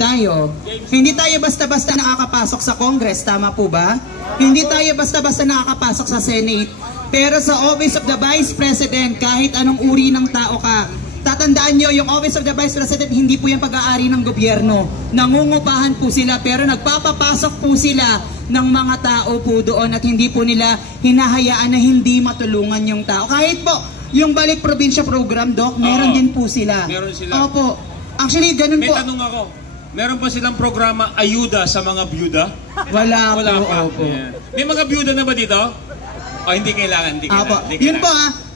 tayo. Hindi tayo basta-basta nakakapasok sa Congress, tama po ba? Hindi tayo basta-basta nakakapasok sa Senate. Pero sa Office of the Vice President, kahit anong uri ng tao ka, tatandaan nyo, yung Office of the Vice President, hindi po yung pag-aari ng gobyerno. Nangungupahan po sila, pero nagpapapasok po sila ng mga tao po doon at hindi po nila hinahayaan na hindi matulungan yung tao. Kahit po, yung Balik Probinsya Program, Doc, meron din po sila. Meron sila. Opo. Actually, ganun po. May tanong ako. Meron pa silang programa ayuda sa mga byuda? Wala pa. po. Yeah. May mga byuda na ba dito? O hindi kailangan, hindi kailangan. Yun po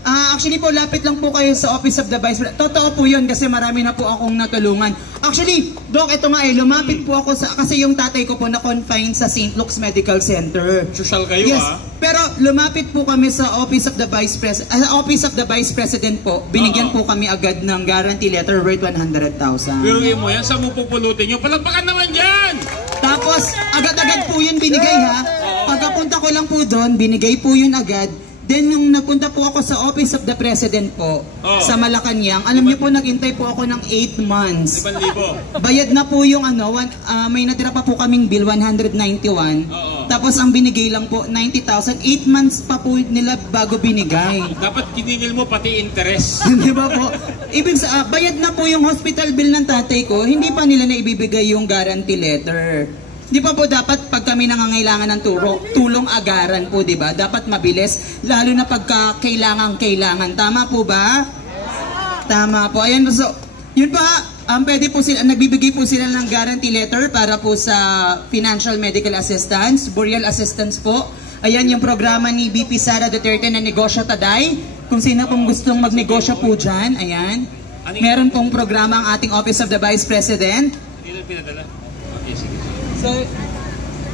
actually po, lapit lang po kayo sa Office of the Vice President. Totoo po yun kasi marami na po akong natulungan. Actually, Doc, ito nga lumapit po ako kasi yung tatay ko po na-confine sa St. Luke's Medical Center. Social kayo, yes, pero lumapit po kami sa Office of the Vice President. Office of the Vice President po, binigyan po kami agad ng guarantee letter worth 100,000. Pero mo yan, saan mo pupulutin yung palagpakan naman dyan? Tapos, agad-agad po yun binigay ha. Pagkapunta ko lang po doon, binigay po yun agad. Then nung nagpunta po ako sa Office of the President po, sa Malacanang, alam niyo po, naghintay po ako ng 8 months. 5,000. Bayad na po yung may natira pa po kaming bill, 191. Tapos ang binigay lang po, 90,000. 8 months pa po nila bago binigay. Dapat kinigil mo pati interest. Di ba po? Bayad na po yung hospital bill ng tatay ko, hindi pa nila na ibibigay yung guarantee letter. Di ba po dapat pag kami nangangailangan ng tulong agaran po, di ba? Dapat mabilis, lalo na pagka kailangan. Tama po ba? Tama po. Ayan, so, yun pa, pwede po sila, nagbibigay po sila ng guarantee letter para po sa financial medical assistance, burial assistance po. Ayan yung programa ni BP Sara Duterte na Negosyo Taday. Kung sino pong gustong magnegosyo po dyan, ayan. Meron pong programa ang ating Office of the Vice President. Hindi pinadala. Okay, sige. So,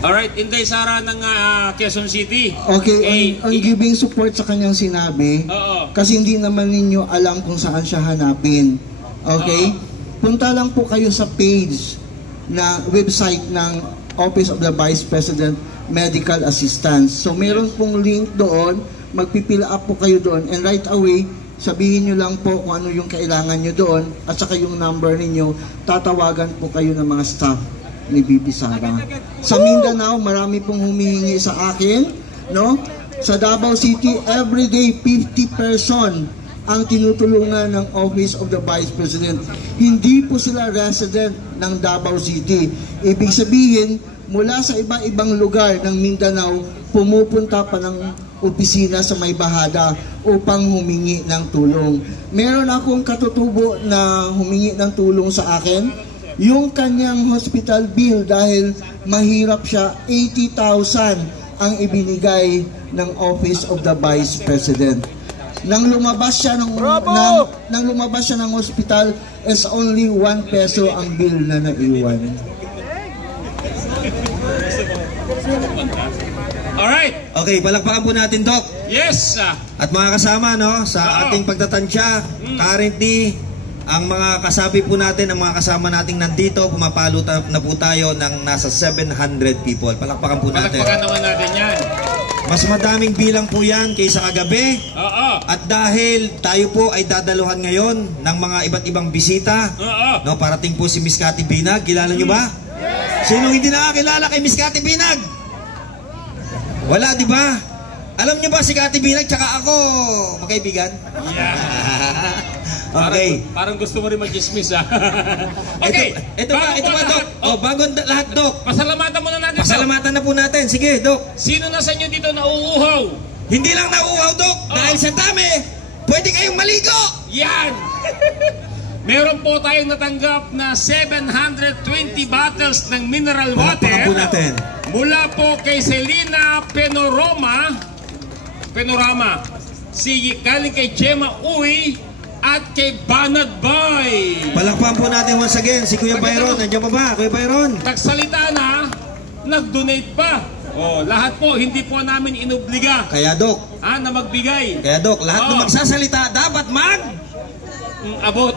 alright, Inday Sara ng Quezon City. Okay, on giving support sa kanyang sinabi, kasi hindi naman ninyo alam kung saan siya hanapin. Okay? Punta lang po kayo sa page na website ng Office of the Vice President Medical Assistance. So, meron pong link doon, magpipil up po kayo doon, and right away, sabihin nyo lang po kung ano yung kailangan nyo doon, at saka yung number ninyo, tatawagan po kayo ng mga staff ni BP Sara. Sa Mindanao, marami pong humihingi sa akin, no? Sa Davao City, everyday 50 person ang tinutulungan ng Office of the Vice President. Hindi po sila resident ng Davao City. Ibig sabihin, mula sa iba-ibang lugar ng Mindanao, pumupunta pa ng opisina sa May Bahada upang humingi ng tulong. Meron akong katutubo na humingi ng tulong sa akin. Yung kanyang hospital bill, dahil mahirap siya, 80,000 ang ibinigay ng Office of the Vice President. Nang lumabas siya ng hospital, is only 1 peso ang bill na naiwan. Alright. Okay, palakpakan po natin, Doc. Yes. At mga kasama, no, sa ating pagtatansya, currently, ang mga kasabi po natin, ang mga kasama nating nandito, pumapalo na po tayo ng nasa 700 people. Palakpakan po natin. Palakpakan naman natin yan. Mas madaming bilang po yan kaysa kagabi. At dahil tayo po ay dadaluhan ngayon ng mga iba't ibang bisita, no, parating po si Miss Cathy Binag. Kilala nyo ba? Sino hindi nakakilala kay Miss Cathy Binag? Wala, di ba? Alam nyo ba si Cathy Binag tsaka ako magkaibigan? Yeah. Okay. Parang gusto mo rin mag-dismiss, Okay. Ito ba, Doc? Bago lahat, Doc. Pasalamatan muna natin. Pasalamatan na po natin. Sige, Doc. Sino na sa inyo dito nauuhaw? Hindi lang nauuhaw, Doc. Dahil sa dami, pwede kayong maligo. Yan. Meron po tayong natanggap na 720 bottles ng mineral water. Po natin. Mula po kay Selena Panorama. Galing kay Gemma Uy at kay Banat Bay. Palakpakan po natin once again si Kuya Byron. Nandiyan pa ba, Kuya Byron? Nagsalita na, nag-donate pa. Lahat po, hindi po namin inobliga. Kaya, Doc. Na magbigay. Kaya, Doc, lahat na magsasalita, dapat abot.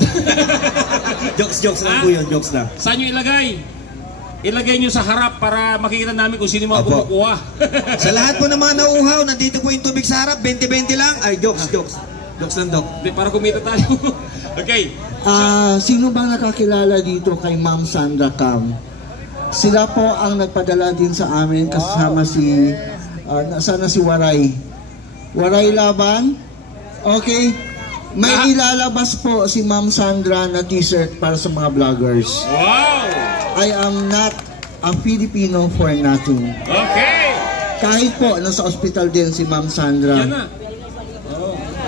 Jokes lang po yun, jokes lang. Saan nyo ilagay? Ilagay nyo sa harap para makikita namin kung sino mga kumukuha. Sa lahat po ng mga nauuhaw, nandito po yung tubig sa harap, 20-20 lang. Ay, jokes. Dok Sandok. Hindi, para kumita tayo. Okay. Sino bang nakakilala dito kay Ma'am Sandra Cam? Sila po ang nagpadala din sa amin kasama si sana si Waray. Waray Laban. Okay. May ilalabas po si Ma'am Sandra na t-shirt para sa mga vloggers. Wow! I am not a Filipino for nothing. Okay. Kahit po nasa ospital din si Ma'am Sandra. Yan na.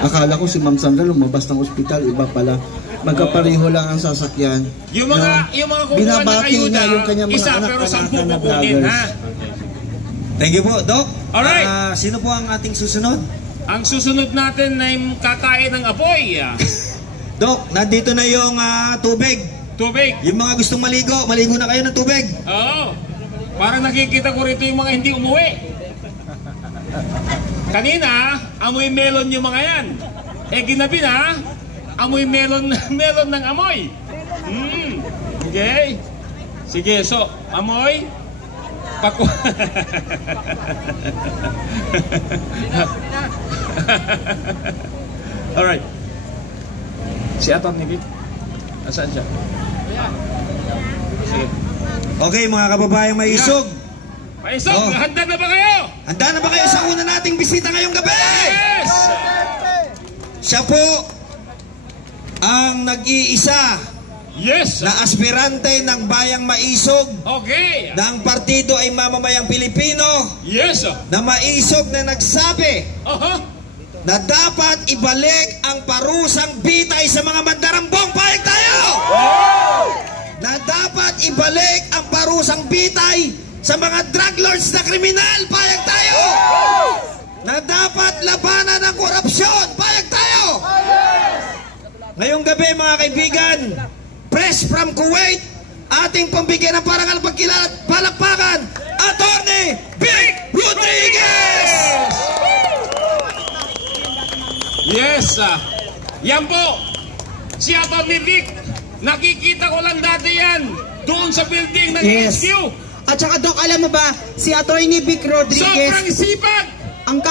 Akala ko si Ma'am Sandra lumabas ng ospital, iba pala. Magkapareho lang ang sasakyan. Yung mga kukuha ng binabati ayuda, niya yung kanyang mga isa anak pero 10 na kukunin, vloggers. ha? Thank you po, Dok. Alright. Sino po ang ating susunod? Ang susunod natin ay kakain ng apoy. Dok, nandito na yung tubig. Tubig. Yung mga gustong maligo, maligo na kayo ng tubig. Oo. Parang nakikita ko rito yung mga hindi umuwi. Kanina, amoy melon yung mga yan. Ginabi na, amoy melon ng amoy. Okay. Sige, so, amoy. Alright. Si Atong Nibit, nasaan siya? Sige. Okay, mga kababayang may isog. Maisog, Oh. handa na ba kayo? Handa na ba kayo sa una nating bisita ngayong gabi? Yes! Siya po ang nag-iisa Yes! na aspirante ng Bayang Maisog Okay! na ang partido ay Mamamayang Pilipino Yes! na maisog na nagsabi na dapat ibalik ang parusang bitay sa mga mandarambong. Payag tayo! Na dapat ibalik ang parusang bitay sa mga drug lords na kriminal. Payag tayo! Na dapat labanan ang korupsyon. Payag tayo! Ngayong gabi mga kaibigan, fresh from Kuwait, ating pambigyan ng parangal pagkilala at palakpakan, Attorney Vic Rodriguez! Yes! Yan po! Si Atty. Vic, nakikita ko lang dati yan doon sa building ng Yes. HQ. At saka Doc, alam mo ba, si Atty. Vic Rodriguez, Sobrang sipag! ang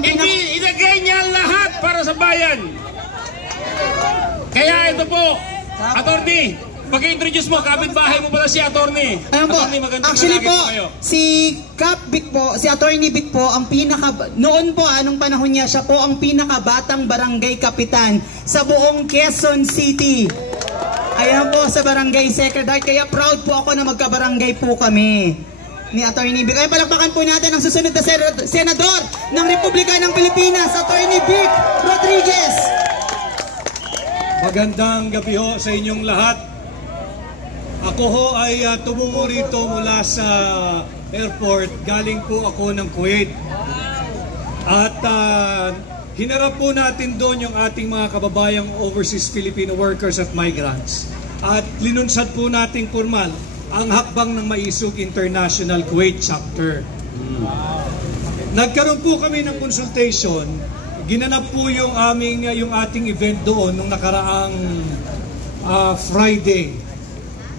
Inagay niya lahat para sa bayan. Kaya ito po, Attorney, pag-introduce mo, kapitbahay mo pala si Attorney. Ayun po, Attorney, magandang actually lalaki po, kayo. si Cap Vic po, si Atty. Vic po, ang noon po, anong panahon niya, siya po ang pinakabatang barangay kapitan sa buong Quezon City. Ayan po, sa barangay secretary, kaya proud po ako na magkabarangay po kami ni Atty. Vic. Kaya palakpakan po natin ang susunod na senador ng Republika ng Pilipinas, Atty. Vic Rodriguez. Magandang gabi ho sa inyong lahat. Ako ho ay tumungo rito mula sa airport. Galing po ako ng Kuwait. At hinarap po natin doon yung ating mga kababayang overseas Filipino workers at migrants. At linunsad po natin formal ang hakbang ng Maisog International Kuwait Chapter. Nagkaroon po kami ng consultation. Ginanap po yung ating event doon nung nakaraang Friday.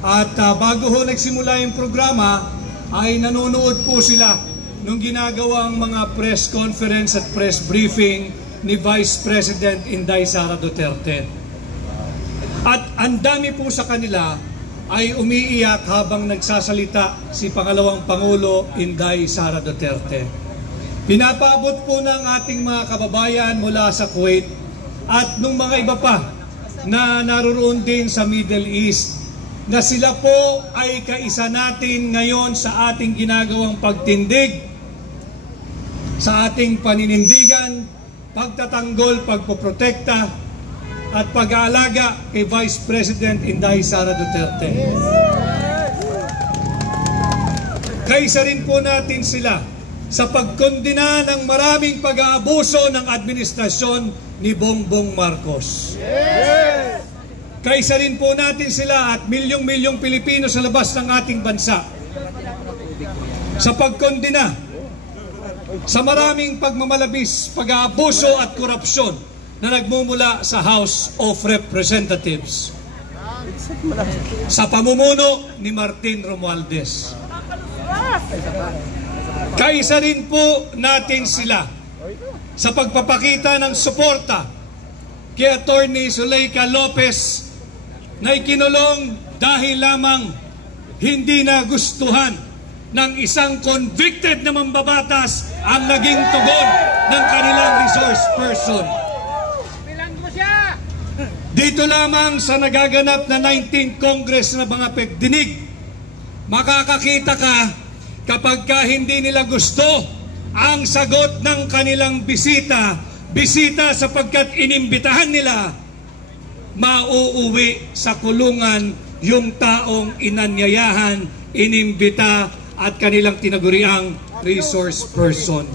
At bago ho nagsimula yung programa, ay nanonood po sila nung ginagawang mga press conference at press briefing ni Vice President Inday Sara Duterte. At ang dami po sa kanila ay umiiyak habang nagsasalita si Pangalawang Pangulo Inday Sara Duterte. Pinapaabot po ng ating mga kababayan mula sa Kuwait at nung mga iba pa na naroon din sa Middle East na sila po ay kaisa natin ngayon sa ating ginagawang pagtindig, sa ating paninindigan, pagtatanggol, pagpoprotekta at pag-aalaga kay Vice President Inday Sara Duterte. Kaisa rin po natin sila sa pagkondina ng maraming pag-aabuso ng administrasyon ni Bongbong Marcos. Kaisa rin po natin sila at milyong-milyong Pilipino sa labas ng ating bansa sa pagkondina sa maraming pagmamalabis, pag-aabuso at korupsyon na nagmumula sa House of Representatives sa pamumuno ni Martin Romualdez. Kaisa rin po natin sila sa pagpapakita ng suporta kay Attorney Zuleika Lopez na ikinulong dahil lamang hindi nagustuhan ng isang convicted na mambabatas ang naging tugon ng kanilang resource person. Dito lamang sa nagaganap na 19th Congress na mga pagdinig, makakakita ka kapag ka hindi nila gusto ang sagot ng kanilang bisita sapagkat inimbitahan nila, mauuwi sa kulungan yung taong inanyayahan, inimbita at kanilang tinaguriang resource person.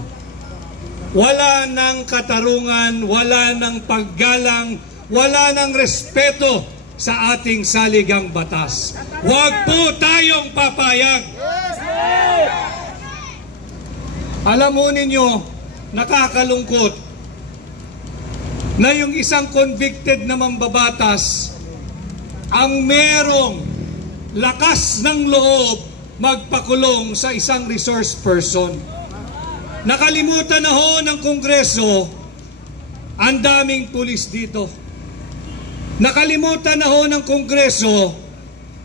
Wala ng katarungan, wala ng paggalang, wala ng respeto sa ating saligang batas. Huwag po tayong papayag. Alam mo ninyo, nakakalungkot na yung isang convicted na mambabatas ang merong lakas ng loob magpakulong sa isang resource person. Nakalimutan na ho ng Kongreso, ang daming pulis dito. Nakalimutan na ho ng Kongreso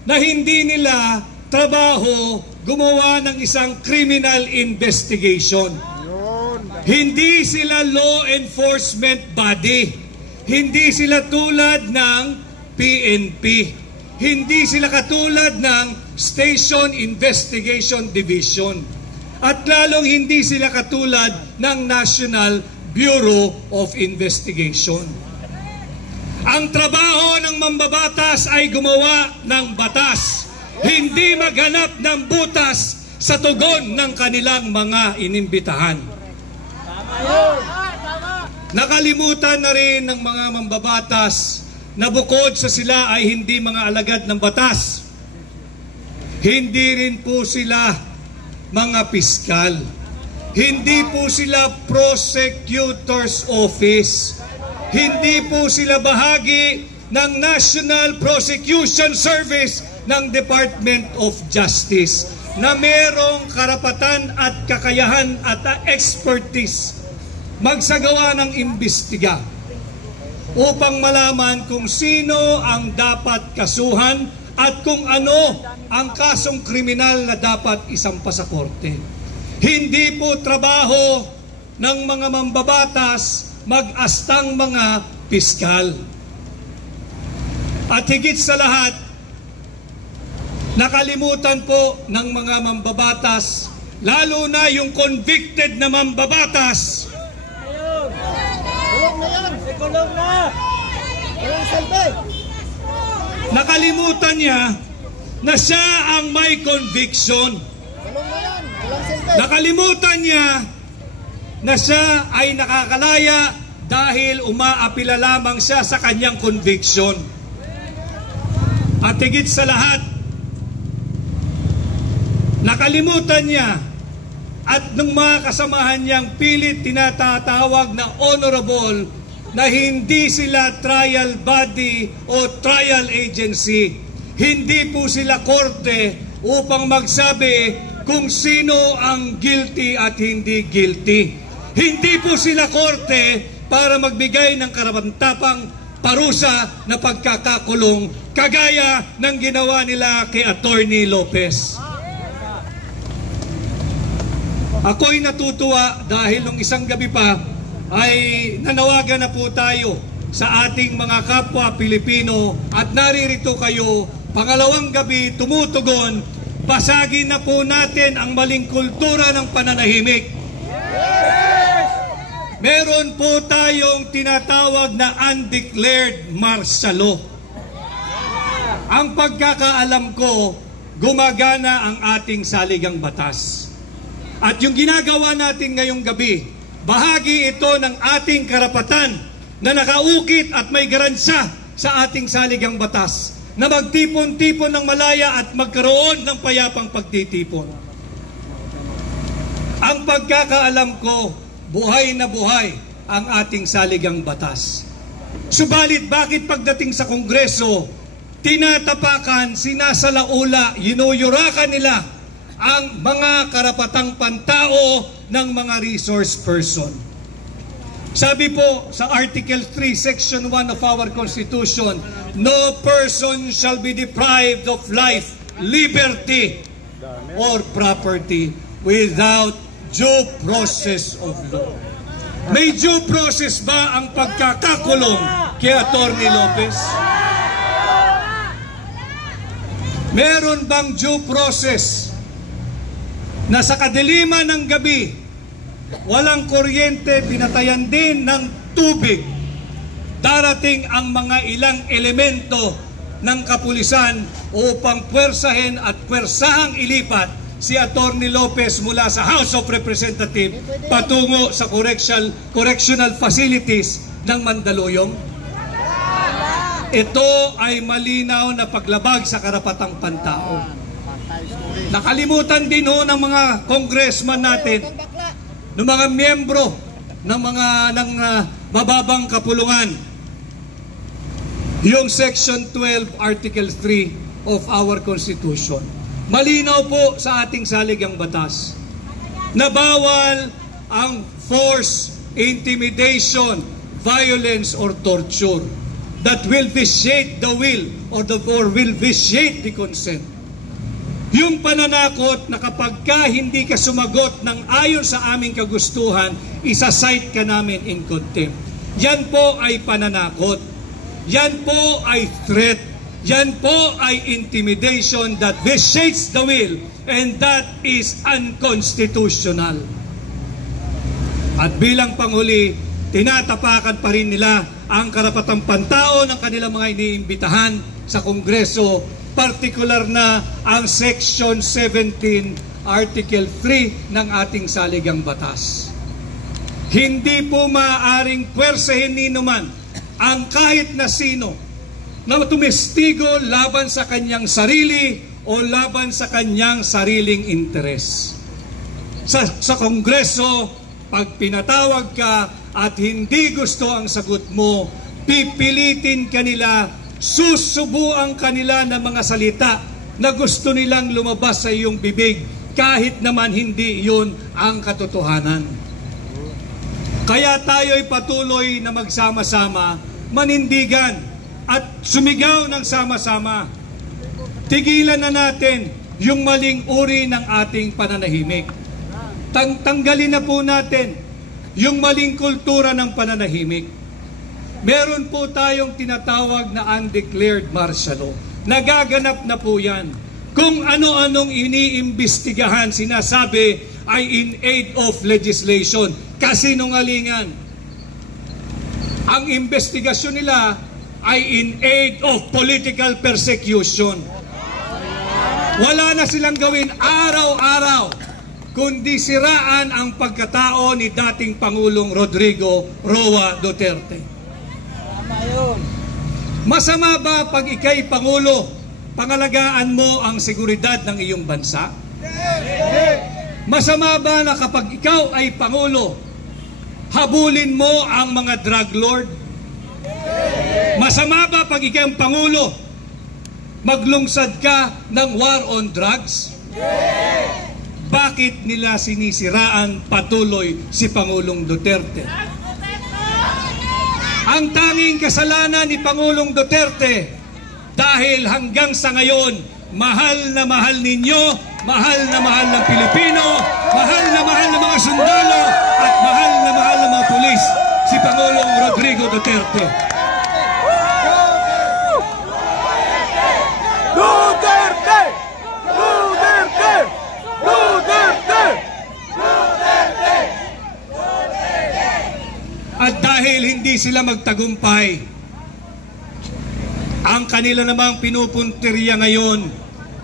na hindi nila trabaho gumawa ng isang criminal investigation. Hindi sila law enforcement body. Hindi sila tulad ng PNP. Hindi sila katulad ng Station Investigation Division. At lalong hindi sila katulad ng National Bureau of Investigation. Ang trabaho ng mambabatas ay gumawa ng batas, hindi maghanap ng butas sa tugon ng kanilang mga inimbitahan. Nakalimutan na rin ng mga mambabatas na bukod sa sila ay hindi mga alagad ng batas, hindi rin po sila mga piskal. Hindi po sila prosecutor's office. Hindi po sila bahagi ng National Prosecution Service ng Department of Justice na merong karapatan at kakayahan at expertise magsagawa ng imbestiga upang malaman kung sino ang dapat kasuhan at kung ano ang kasong kriminal na dapat isampa sa korte. Hindi po trabaho ng mga mambabatas mag-astang mga piskal. At higit sa lahat, nakalimutan po ng mga mambabatas, lalo na yung convicted na mambabatas. Nakalimutan niya na siya ang may conviction. Nakalimutan niya na siya ay nakakalaya dahil umaapila lamang siya sa kanyang conviction. At higit sa lahat, nakalimutan niya at ng mga kasamahan niyang pilit tinatatawag na honorable na hindi sila trial body o trial agency. Hindi po sila korte upang magsabi kung sino ang guilty at hindi guilty. Hindi po sila korte para magbigay ng karapatang parusa na pagkakakulong kagaya ng ginawa nila kay Attorney Lopez. Ako'y natutuwa dahil nung isang gabi pa ay nanawagan na po tayo sa ating mga kapwa Pilipino at naririto kayo, pangalawang gabi tumutugon, basagin na po natin ang maling kultura ng pananahimik. Meron po tayong tinatawag na undeclared martial law. Ang pagkakaalam ko, gumagana ang ating saligang batas. At yung ginagawa natin ngayong gabi, bahagi ito ng ating karapatan na nakaukit at may garansya sa ating saligang batas na magtipon-tipon ng malaya at magkaroon ng payapang pagtitipon. Ang pagkakaalam ko, buhay na buhay ang ating saligang batas. Subalit bakit pagdating sa Kongreso, tinatapakan, sinasalaula, yinuyurakan nila ang mga karapatang pantao ng mga resource person? Sabi po sa Article 3, Section 1 of our Constitution, no person shall be deprived of life, liberty, or property without due process of law. May due process ba ang pagkakakulong kay Atty. Lopez? Meron bang due process na sa kadiliman ng gabi, walang kuryente, pinatayan din ng tubig, darating ang mga ilang elemento ng kapulisan upang puwersahin at puwersahang ilipat si Atty. Lopez mula sa House of Representatives patungo sa correctional facilities ng Mandaluyong? Ito ay malinaw na paglabag sa karapatang pantao. Nakalimutan din ng mga congressman natin, ng mga miyembro ng mababang kapulungan, yung Section 12, Article 3 of our Constitution. Malinaw po sa ating saligang batas na bawal ang force, intimidation, violence, or torture that will vitiate the will or will vitiate the consent. Yung pananakot na kapag hindi ka sumagot ng ayon sa aming kagustuhan, isa-cite ka namin in contempt. Yan po ay pananakot. Yan po ay threat. Yan po ay intimidation that vitiates the will, and that is unconstitutional. At bilang panghuli, tinatapakan pa rin nila ang karapatang pantao ng kanilang mga iniimbitahan sa Kongreso, partikular na ang Section 17, Article 3 ng ating saligang batas. Hindi po maaaring puwersahin ni naman ang kahit na sino na tumestigo laban sa kanyang sarili o laban sa kanyang sariling interes. Sa Kongreso, pag pinatawag ka at hindi gusto ang sagot mo, pipilitin kanila, susubuan kanila ng mga salita na gusto nilang lumabas sa iyong bibig kahit naman hindi yun ang katotohanan. Kaya tayo'y patuloy na magsama-sama, manindigan at sumigaw ng sama-sama. Tigilan na natin yung maling uri ng ating pananahimik. Tanggalin na po natin yung maling kultura ng pananahimik. Meron po tayong tinatawag na undeclared martial law. Nagaganap na po yan. Kung ano-anong iniimbestigahan, sinasabi ay in aid of legislation. Kasinungalingan. Ang investigasyon nila ay in aid of political persecution. Wala na silang gawin araw-araw kundi siraan ang pagkatao ni dating Pangulong Rodrigo Roa Duterte. Masama ba pag ika'y Pangulo, pangalagaan mo ang seguridad ng iyong bansa? Masama ba na kapag ikaw ay Pangulo, habulin mo ang mga drug lord? Masama ba pag ikaw ang Pangulo, maglungsad ka ng war on drugs? Bakit nila sinisiraan patuloy si Pangulong Duterte? Ang tanging kasalanan ni Pangulong Duterte, dahil hanggang sa ngayon, mahal na mahal ninyo, mahal na mahal ng Pilipino, mahal na mahal ng mga sundalo, at mahal na mahal ng mga pulis, si Pangulong Rodrigo Duterte. Duterte! Duterte! Duterte! At dahil hindi sila magtagumpay, ang kanila namang pinupuntirya ngayon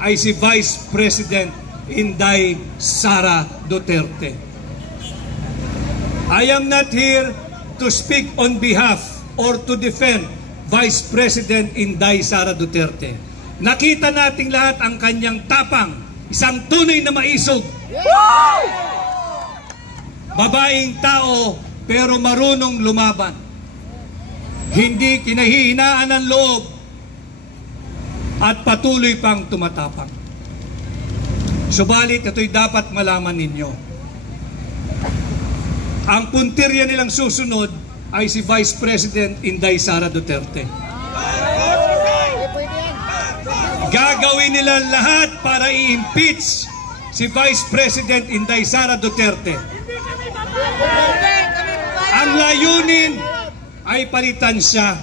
ay si Vice President Inday Sara Duterte. I am not here to speak on behalf or to defend Vice President Inday Sara Duterte. Nakita nating lahat ang kanyang tapang, isang tunay na maisog. Babaeng tao pero marunong lumaban. Hindi kinahihinaan ng loob at patuloy pang tumatapang. Subalit ito'y dapat malaman ninyo. ang puntirya nilang susunod ay si Vice President Inday Sara Duterte. Gagawin nila lahat para i-impeach si Vice President Inday Sara Duterte. Ang layunin ay palitan siya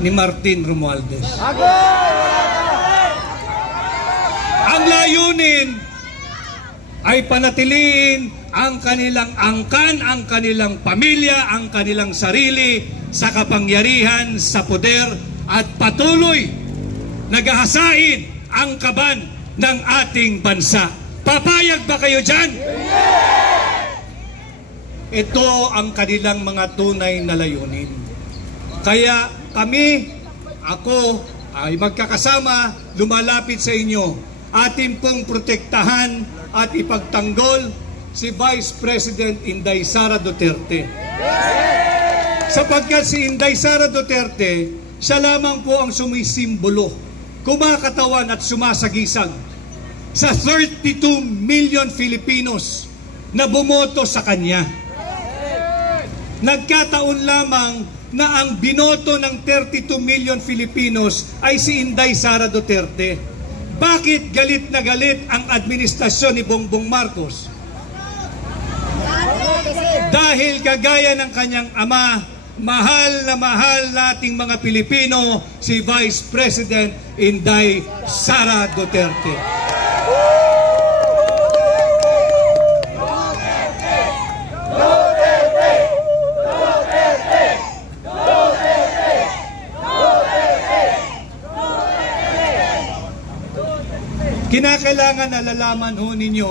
ni Martin Romualdez. Ang layunin ay panatiliin ang kanilang angkan, ang kanilang pamilya, ang kanilang sarili sa kapangyarihan, sa poder, at patuloy nagahasain ang kaban ng ating bansa. Papayag ba kayo dyan? Ito ang kanilang mga tunay na layunin. Kaya kami, ako, ay magkakasama, lumalapit sa inyo. Atin pong protektahan at ipagtanggol si Vice President Inday Sara Duterte. Sapagkat si Inday Sara Duterte, siya lamang po ang sumisimbolo, kumakatawan at sumasagisag sa 32 million Filipinos na bumoto sa kanya. Nagkataon lamang na ang binoto ng 32 million Filipinos ay si Inday Sara Duterte. Bakit galit na galit ang administrasyon ni Bongbong Marcos? Dahil kagaya ng kanyang ama, mahal nating mga Pilipino si Vice President Inday Sara Duterte. Kinakailangan nalalaman ho ninyo,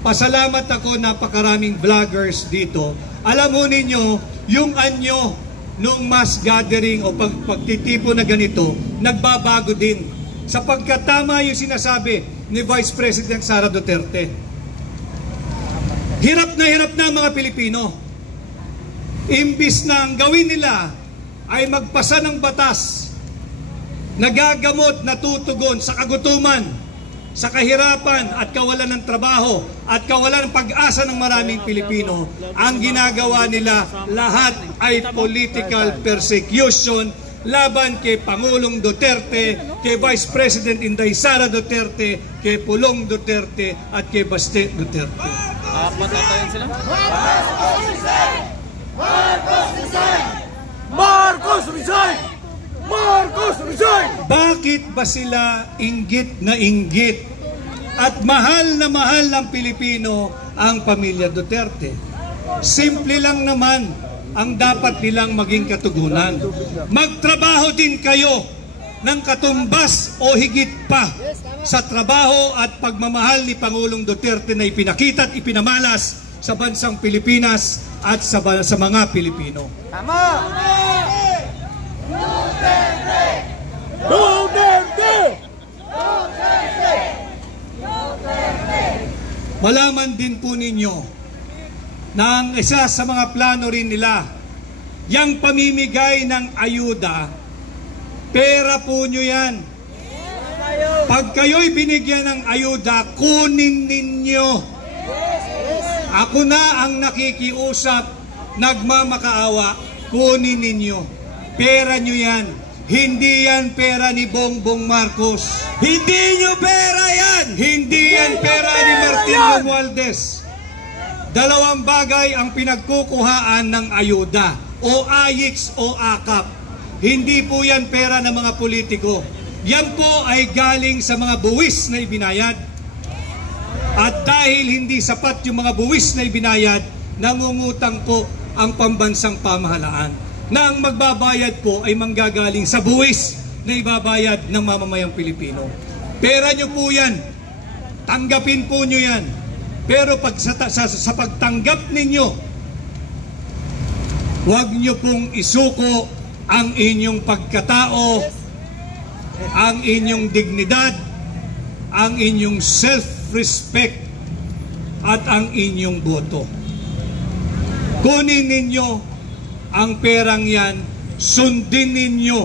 pasalamat ako, napakaraming vloggers dito. Alam ho ninyo, yung anyo nung mass gathering o pagtitipo na ganito, nagbabago din. Sapagkat tama yung sinasabi ni Vice President Sara Duterte. Hirap na mga Pilipino. Imbis na ang gawin nila ay magpasa ng batas, nagagamot, natutugon sa kagutuman, sa kahirapan at kawalan ng trabaho at kawalan ng pag-asa ng maraming Pilipino, ang ginagawa nila lahat ay political persecution laban kay Pangulong Duterte, kay Vice President Inday Sara Duterte, kay Pulong Duterte at kay Baste Duterte. Matatayan sila? Marcos resign! Marcos resign! Marcos resign! Bakit ba sila inggit na inggit at mahal na mahal ng Pilipino ang pamilya Duterte? Simple lang naman ang dapat nilang maging katugunan. Magtrabaho din kayo ng katumbas o higit pa sa trabaho at pagmamahal ni Pangulong Duterte na ipinakita at ipinamalas sa bansang Pilipinas at sa mga Pilipino. Tama! Duterte! Duterte! Duterte! Duterte! Malaman din po ninyo na ang isa sa mga plano rin nila, yung pamimigay ng ayuda, pera po nyo yan. Pag kayo'y binigyan ng ayuda, kunin ninyo. Ako na ang nakikiusap, nagmamakaawa, kunin ninyo. Pera nyo yan. Hindi yan pera ni Bongbong Marcos. Hindi nyo pera yan! Hindi yan pera ni Martin Romualdez. Dalawang bagay ang pinagkukuhaan ng ayuda, o AYIX o AKAP. Hindi po yan pera ng mga politiko. Yan po ay galing sa mga buwis na ibinayad. At dahil hindi sapat yung mga buwis na ibinayad, nangungutang po ang pambansang pamahalaan, na ang magbabayad po ay manggagaling sa buwis na ibabayad ng mamamayang Pilipino. Pera nyo po yan. Tanggapin po nyo yan. Pero pag sa pagtanggap ninyo, huwag nyo pong isuko ang inyong pagkatao, ang inyong dignidad, ang inyong self-respect, at ang inyong boto. Kunin ninyo ang perang yan, sundin ninyo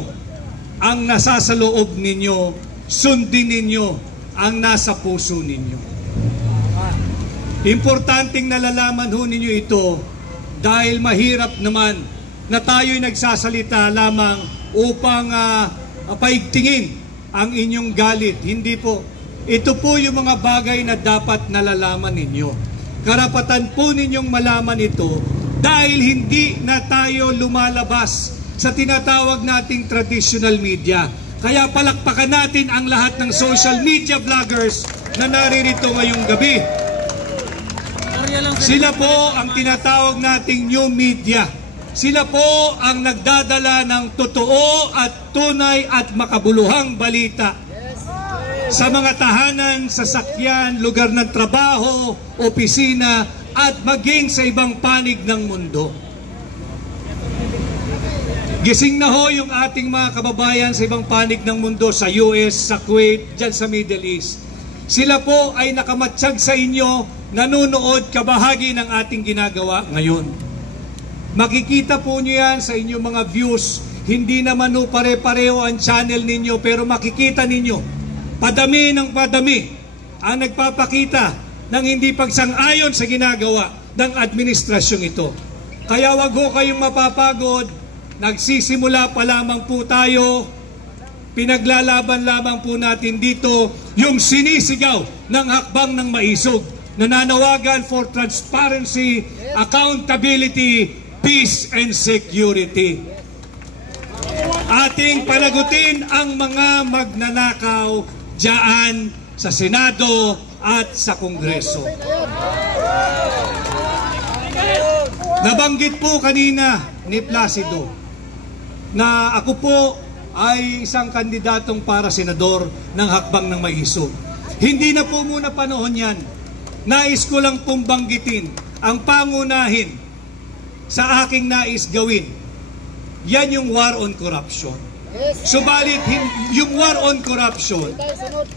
ang nasa sa loob ninyo, sundin ninyo ang nasa puso ninyo. Importanteng nalalaman ho ninyo ito dahil mahirap naman na tayo'y nagsasalita lamang upang paigtingin ang inyong galit. Hindi po. Ito po yung mga bagay na dapat nalalaman ninyo. Karapatan po ninyong malaman ito dahil hindi na tayo lumalabas sa tinatawag nating traditional media. Kaya palakpakan natin ang lahat ng social media vloggers na naririto ngayong gabi. Sila po ang tinatawag nating new media. Sila po ang nagdadala ng totoo at tunay at makabuluhang balita sa mga tahanan, sasakyan, lugar ng trabaho, opisina, at maging sa ibang panig ng mundo. Gising na ho yung ating mga kababayan sa ibang panig ng mundo, sa US, sa Kuwait, dyan sa Middle East. Sila po ay nakamatsyag sa inyo, nanonood kabahagi ng ating ginagawa ngayon. Makikita po nyo yan sa inyong mga views. Hindi naman ho pare-pareho ang channel ninyo, pero makikita ninyo, padami ng padami ang nagpapakita ng hindi pagsang-ayon sa ginagawa ng administrasyong ito. Kaya wag ho kayong mapapagod, nagsisimula pa lamang po tayo, pinaglalaban lamang po natin dito yung sinisigaw ng hakbang ng maisog, nananawagan for transparency, accountability, peace and security. Ating panagutin ang mga magnanakaw diyan sa Senado at sa Kongreso. Nabanggit po kanina ni Placido na ako po ay isang kandidatong para senador ng hakbang ng maisog. Hindi na po muna panahon yan. Nais ko lang pong banggitin ang pangunahin sa aking nais gawin. Yan yung war on corruption. Subalit, yung war on corruption,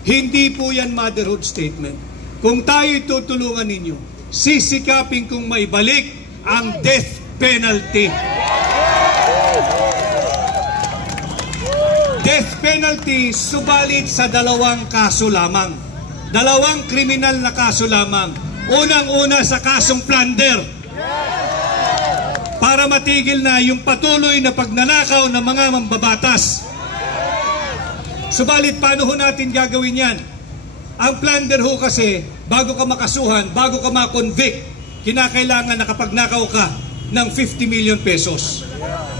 hindi po yan motherhood statement. Kung tayo'y tutulungan ninyo, sisikapin kong maibalik ang death penalty. Death penalty, subalit sa 2 kaso lamang. 2 kriminal na kaso lamang. Unang-una sa kasong plunder. Para matigil na yung patuloy na pagnanakaw ng mga mambabatas. Subalit, paano ho natin gagawin yan? Ang plunder ho kasi, bago ka makasuhan, bago ka makonvict, kinakailangan na kapag nakaw ka ng 50 million pesos.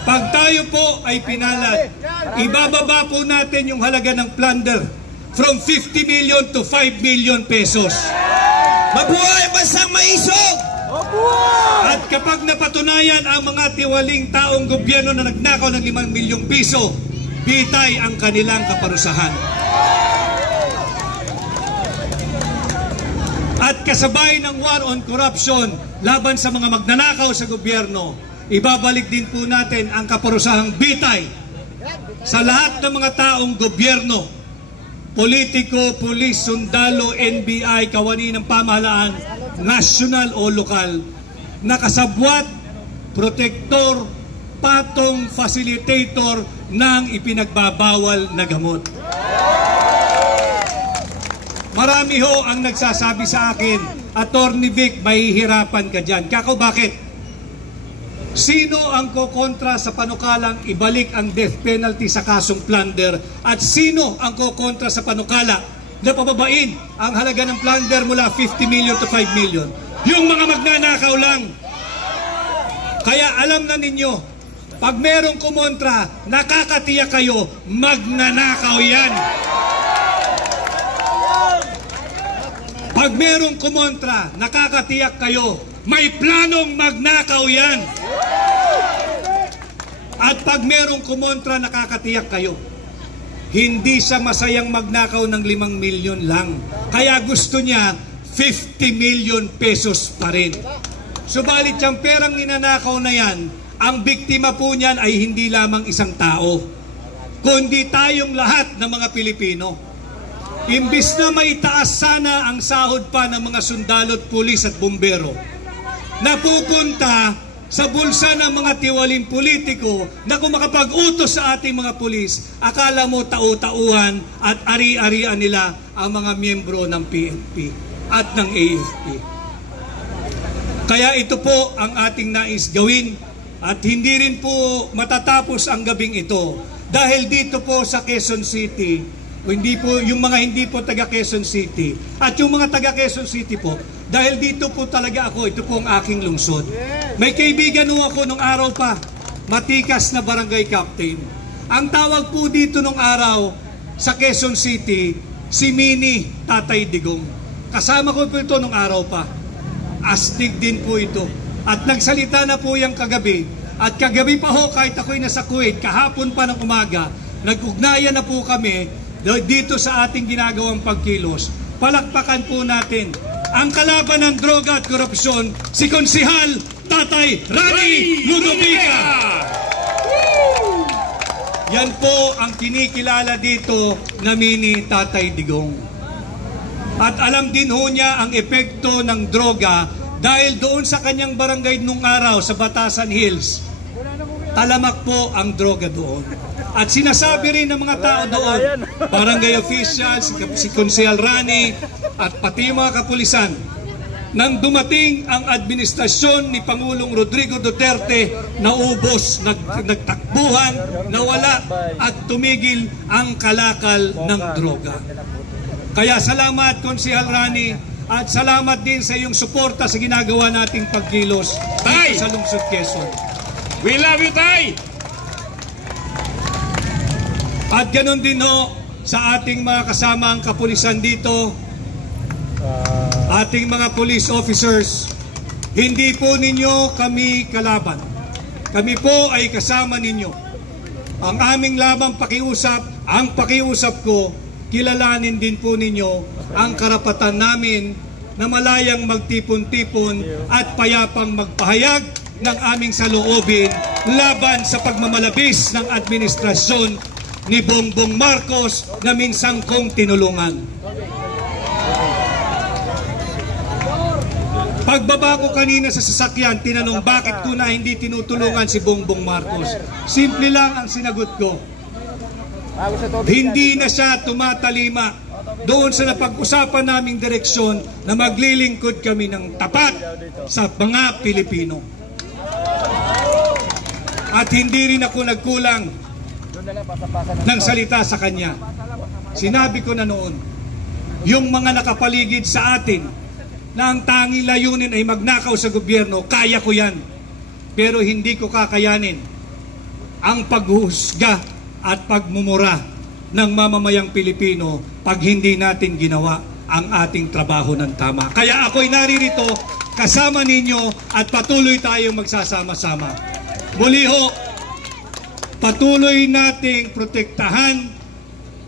Pag tayo po ay pinalat, ibababa po natin yung halaga ng plunder from 50 million to 5 million pesos. Mabuhay bansang maisog! At kapag napatunayan ang mga tiwaling taong gobyerno na nagnakaw ng 5 milyong piso, bitay ang kanilang kaparusahan. At kasabay ng war on corruption laban sa mga magnanakaw sa gobyerno, ibabalik din po natin ang kaparusahang bitay sa lahat ng mga taong gobyerno, politiko, pulis, sundalo, NBI, kawani ng pamahalaan, national o lokal, nakasabwat, protektor, patong, facilitator ng ipinagbabawal na gamot. Marami ho ang nagsasabi sa akin, Attorney Vic, mahihirapan ka dyan. Kako, bakit? Sino ang kokontra sa panukalang ibalik ang death penalty sa kasong plunder? At sino ang kokontra sa panukala na pababain ang halaga ng plunder mula 50 million to 5 million? Yung mga magnanakaw lang. Kaya alam na ninyo, pag merong kumontra, nakakatiyak kayo, magnanakaw yan. Pag merong kumontra, nakakatiyak kayo, may planong magnakaw yan. At pag merong kumontra, nakakatiyak kayo, hindi siya masayang magnakaw ng 5 milyon lang. Kaya gusto niya 50 million pesos pa rin. Subalit yung perang ninanakaw na yan, ang biktima po niyan ay hindi lamang isang tao, kundi tayong lahat ng mga Pilipino. Imbis na maitaas sana ang sahod pa ng mga sundalo at pulis at bumbero, napupunta sa bulsa ng mga tiwaling politiko na kung makapag-utos sa ating mga pulis, akala mo tau-tauhan at ari-arian nila ang mga miyembro ng PNP at ng AFP. Kaya ito po ang ating nais gawin at hindi rin po matatapos ang gabing ito dahil dito po sa Quezon City, hindi po yung mga hindi po taga Quezon City at yung mga taga Quezon City po, dahil dito po talaga ako, ito po ang aking lungsod. May kaibigan ho ako nung araw pa, matikas na barangay captain. Ang tawag po dito nung araw sa Quezon City, si Mini Tatay Digong. Kasama ko po ito nung araw pa. Astig din po ito. At nagsalita na po yung kagabi. At kagabi pa ho, kahit ako'y nasa Kuwait, kahapon pa ng umaga, nag-ugnayan na po kami dito sa ating ginagawang pagkilos. Palakpakan po natin ang kalaban ng droga at korupsyon, si Konsehal Tatay Rani Ludovica. Yan po ang kinikilala dito na Mini Tatay Digong. At alam din ho niya ang epekto ng droga dahil doon sa kanyang barangay nung araw sa Batasan Hills, talamak po ang droga doon. At sinasabi rin ng mga tao doon, barangay officials, si Konsehal Rani, at pati yung mga kapulisan, nang dumating ang administrasyon ni Pangulong Rodrigo Duterte, naubos, nagtakbuhan, nawala at tumigil ang kalakal ng droga. Kaya salamat Konsehal Rani at salamat din sa iyong suporta sa ginagawa nating pagkilos dito sa Lungsod Quezon. We love you, Tay! At ganon din ho sa ating mga kasamang kapulisan dito, ating mga police officers, hindi po ninyo kami kalaban. Kami po ay kasama ninyo. Ang aming lamang pakiusap, ang pakiusap ko, kilalanin din po ninyo ang karapatan namin na malayang magtipon-tipon at payapang magpahayag ng aming saloobin laban sa pagmamalabis ng administrasyon ni Bongbong Marcos na minsang kong tinulungan. Pagbaba ko kanina sa sasakyan, tinanong bakit ko na hindi tinutulungan si Bongbong Marcos. Simple lang ang sinagot ko. Hindi na siya tumatalima doon sa napag-usapan naming direksyon na maglilingkod kami ng tapat sa mga Pilipino. At hindi rin ako nagkulang ng salita sa kanya. Sinabi ko na noon, yung mga nakapaligid sa atin na ang tanging layunin ay magnakaw sa gobyerno, kaya ko yan. Pero hindi ko kakayanin ang paghuhusga at pagmumura ng mamamayang Pilipino pag hindi natin ginawa ang ating trabaho ng tama. Kaya ako'y naririto kasama ninyo at patuloy tayong magsasama-sama. Muli ho, patuloy nating protektahan,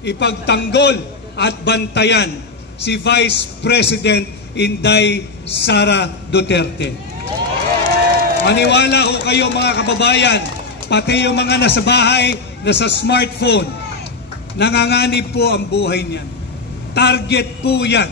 ipagtanggol at bantayan si Vice President Inday Sara Duterte. Maniwala ho kayo mga kababayan, pati yung mga nasa bahay, nasa smartphone, nanganganib po ang buhay niyan. Target po yan.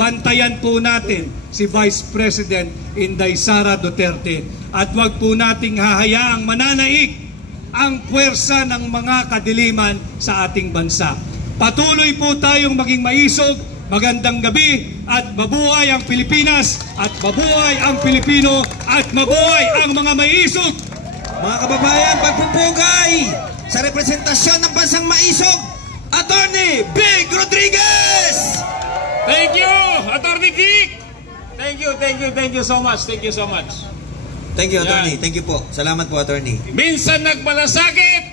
Bantayan po natin si Vice President Inday Sara Duterte at wag po nating hahayaang mananaig ang puwersa ng mga kadiliman sa ating bansa. Patuloy po tayong maging maisog. Magandang gabi at mabuhay ang Pilipinas at mabuhay ang Pilipino at mabuhay ang mga maisog. Mga kababayan, pagpupugay sa representasyon ng bansang maisog, Attorney Vic Rodriguez! Thank you, Attorney Vic! Thank you so much. Thank you so much. Thank you, Attorney. Thank you po. Salamat po, Attorney. Minsan nagmalasakit,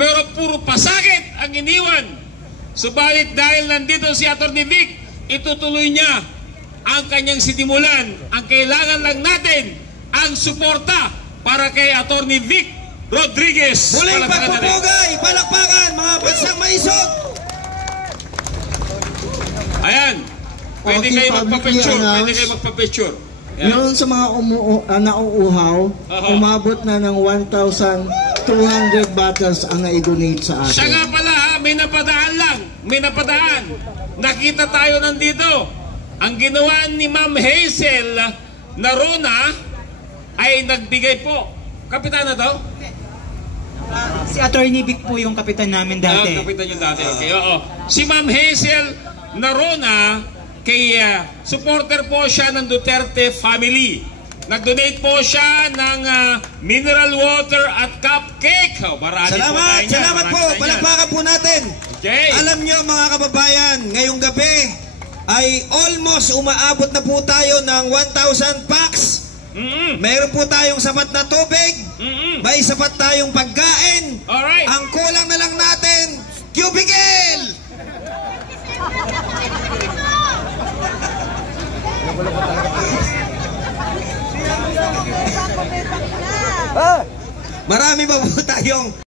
pero puro pasakit ang iniwan. Subalit dahil nandito si Attorney Vic, itutuloy niya ang kanyang sinimulan. Ang kailangan lang natin, ang suporta para kay Attorney Vic Rodriguez. Muling pagpupugay, palakpakan, mga bansang maisog! Ayan, pwede kayo magpa-picture. Yun sa mga nauuhaw, umabot na ng 1,200 bottles ang na-donate sa atin. Siya nga pala, may napadaan. Nakita tayo nandito. Ang ginawa ni Ma'am Hazel Narona ay nagbigay po. Kapitan na to? Si Attorney Vic po yung kapitan namin dati. Kapitan yung dati, okay. Oo. Si Ma'am Hazel Narona kay supporter po siya ng Duterte family. Nag-donate po siya ng mineral water at cupcake. Oh, Salamat po. Palakpakan po natin. Okay. Alam nyo mga kababayan, ngayong gabi ay almost umaabot na po tayo ng 1,000 packs. Meron po tayong sapat na tubig. May sapat tayong pagkain. Alright. Ang kulang na lang natin, cubicle! Marami pa po tayong